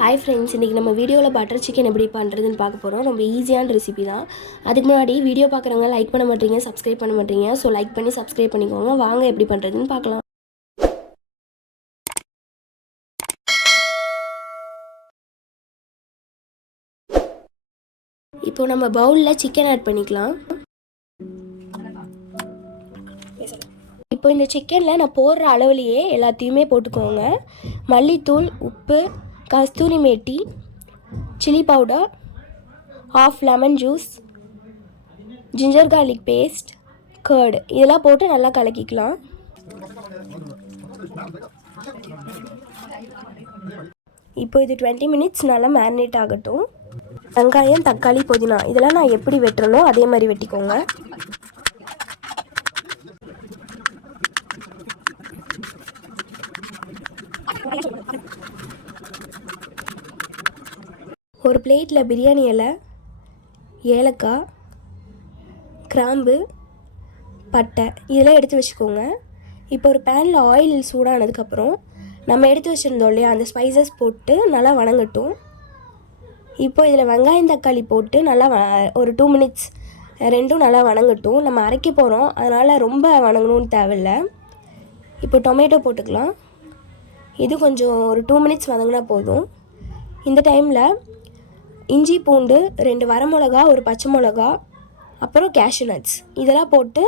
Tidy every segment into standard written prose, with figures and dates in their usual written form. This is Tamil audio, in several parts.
ஹாய் ஃப்ரெண்ட்ஸ், இன்றைக்கி நம்ம வீடியோவில் பட்டர் சிக்கன் எப்படி பண்ணுறதுன்னு பார்க்க போகிறோம். ரொம்ப ஈஸியான ரெசிபி தான். அதுக்கு முன்னாடி வீடியோ பார்க்குறவங்க லைக் பண்ண மாட்டீங்க, சப்ஸ்கிரைப் பண்ண மாட்டீங்க. ஸோ லைக் பண்ணி சப்ஸ்கிரைப் பண்ணிக்கோங்க. வாங்க எப்படி பண்ணுறதுன்னு பார்க்கலாம். இப்போ நம்ம பவுலில் சிக்கன் ஆட் பண்ணிக்கலாம். இப்போ இந்த சிக்கனில் நான் போடுற அளவுலையே எல்லாத்தையுமே போட்டுக்கோங்க. மல்லித்தூள், உப்பு, kasuri methi, chilli powder, half lemon juice, ginger garlic paste, curd இதெல்லாம் போட்டு நல்லா கலக்கிக்கலாம். இப்போ இது 20 மினிட்ஸ் நல்லா மேரினேட் ஆகட்டும். வெங்காயம், தக்காளி, புதினா இதெல்லாம் நான் எப்படி வெட்டுறனோ அதே மாதிரி வெட்டிக்கோங்க. ஒரு பிளேட்டில் பிரியாணி இலை, ஏலக்காய், கிராம்பு, பட்டை இதெல்லாம் எடுத்து வச்சுக்கோங்க. இப்போ ஒரு பேனில் ஆயில் சூடானதுக்கப்புறம் நம்ம எடுத்து வச்சுருந்தோம் இல்லையா, அந்த ஸ்பைசஸ் போட்டு நல்லா வணங்கட்டும். இப்போ இதில் வெங்காயம், தக்காளி போட்டு நல்லா ஒரு 2 மினிட்ஸ் ரெண்டும் நல்லா வணங்கட்டும். நம்ம அரைக்க போகிறோம், அதனால் ரொம்ப வணங்கணும்னு தேவையில்லை. இப்போ டொமேட்டோ போட்டுக்கலாம். இது கொஞ்சம் ஒரு 2 மினிட்ஸ் வதங்கினா போதும். இந்த டைமில் இஞ்சி, பூண்டு, 2 வரமிளகா, ஒரு பச்சை மிளகா, அப்புறம் கேஷ்யூ நட்ஸ் இதெல்லாம் போட்டு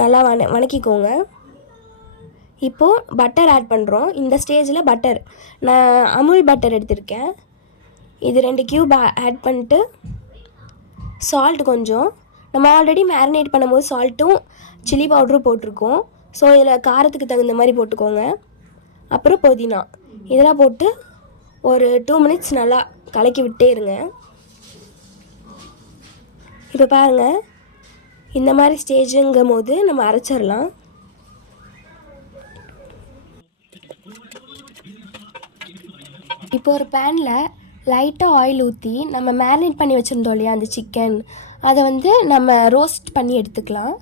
நல்லா வணக்கிக்கோங்க. இப்போது பட்டர் ஆட் பண்ணுறோம். இந்த ஸ்டேஜில் பட்டர் நான் அமுல் பட்டர் எடுத்திருக்கேன். இது 2 கியூப் ஆட் பண்ணிட்டு சால்ட் கொஞ்சம், நம்ம ஆல்ரெடி மேரினேட் பண்ணும்போது சால்ட்டும் சில்லி பவுடரும் போட்டிருக்கோம். ஸோ இதில் காரத்துக்கு தகுந்த மாதிரி போட்டுக்கோங்க. அப்புறம் புதினா இதெல்லாம் போட்டு ஒரு 2 மினிட்ஸ் நல்லா கலக்கி விட்டே இருங்க. இப்போ பாருங்கள், இந்த மாதிரி ஸ்டேஜுங்கும் போது நம்ம அரைச்சிடலாம். இப்போ ஒரு பேனில் லைட்டாக ஆயில் ஊற்றி நம்ம மேரினேட் பண்ணி வச்சுருந்தோம் இல்லையா அந்த சிக்கன், அதை நம்ம ரோஸ்ட் பண்ணி எடுத்துக்கலாம்.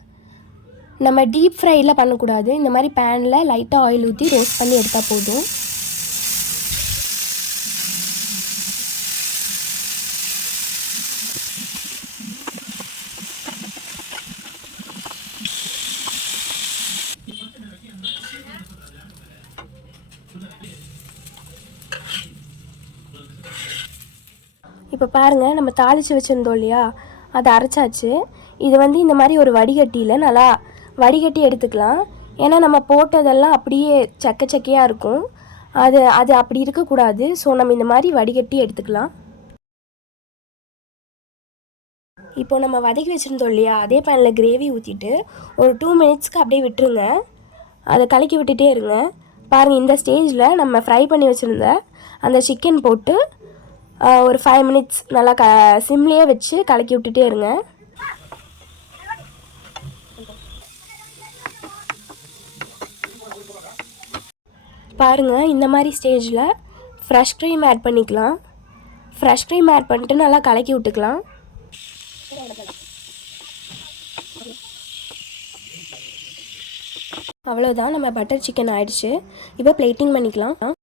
நம்ம டீப் ஃப்ரையில் பண்ணக்கூடாது. இந்த மாதிரி பேனில் லைட்டாக ஆயில் ஊற்றி ரோஸ்ட் பண்ணி எடுத்தால் போதும். இப்போ பாருங்கள், நம்ம தாளித்து வச்சுருந்தோம் இல்லையா, அதை அரைச்சாச்சு. இது இந்த மாதிரி ஒரு வடிகட்டியில் நல்லா வடிகட்டி எடுத்துக்கலாம். ஏன்னா நம்ம போட்டதெல்லாம் அப்படியே சக்கையாக இருக்கும். அது அப்படி இருக்கக்கூடாது. ஸோ நம்ம இந்த மாதிரி வடிகட்டி எடுத்துக்கலாம். இப்போ நம்ம வதக்கி வச்சுருந்தோம் இல்லையா, அதே பேனில் கிரேவி ஊற்றிட்டு ஒரு 2 மினிட்ஸ்க்கு அப்படியே விட்டுருங்க. அதை கலக்கி விட்டுட்டே இருங்க. பாருங்கள், இந்த ஸ்டேஜில் நம்ம ஃப்ரை பண்ணி வச்சுருந்த அந்த சிக்கன் போட்டு ஒரு 5 மினிட்ஸ் நல்லா சிம்லேயே வச்சு கலக்கி விட்டுட்டே இருங்க. பாருங்கள், இந்த மாதிரி ஸ்டேஜில் ஃப்ரெஷ் க்ரீம் ஆட் பண்ணிக்கலாம். ஃப்ரெஷ் க்ரீம் ஆட் பண்ணிட்டு நல்லா கலக்கி விட்டுக்கலாம். அவ்வளோதான், நம்ம பட்டர் சிக்கன் ஆயிடுச்சு. இப்போ பிளேட்டிங் பண்ணிக்கலாம்.